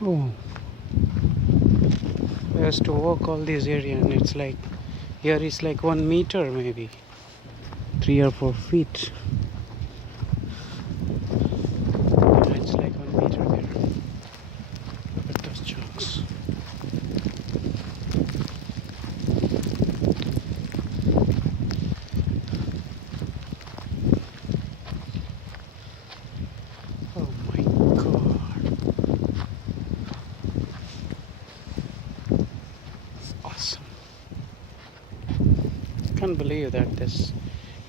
Oh, we have to walk all this area, and it's like here is like 1 meter, maybe 3 or 4 feet. Yeah, it's like 1 meter here. Look at those chunks. Oh my god, it's awesome. Can't believe that this is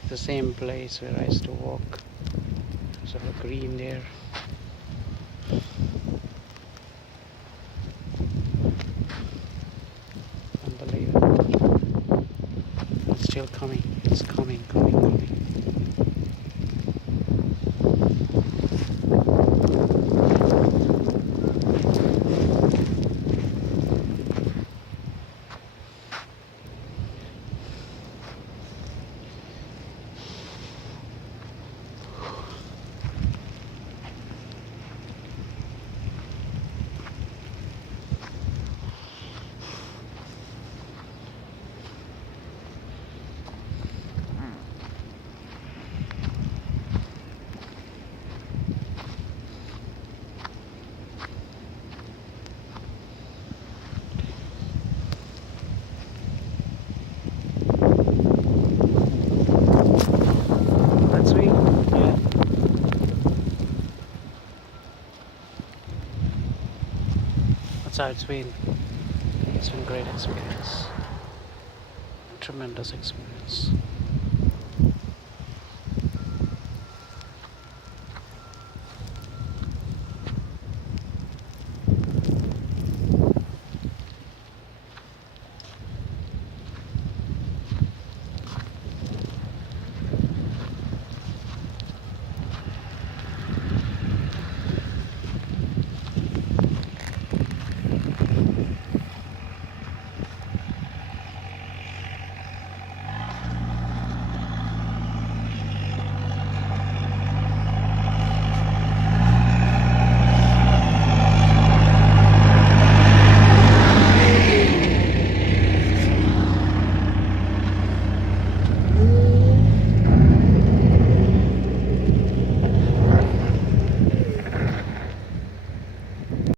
the same place where I used to walk. There's all green there. Unbelievable. It's still coming. It's coming, coming, coming. That's me. Yeah. That's how it's been. It's been great experience. Tremendous experience.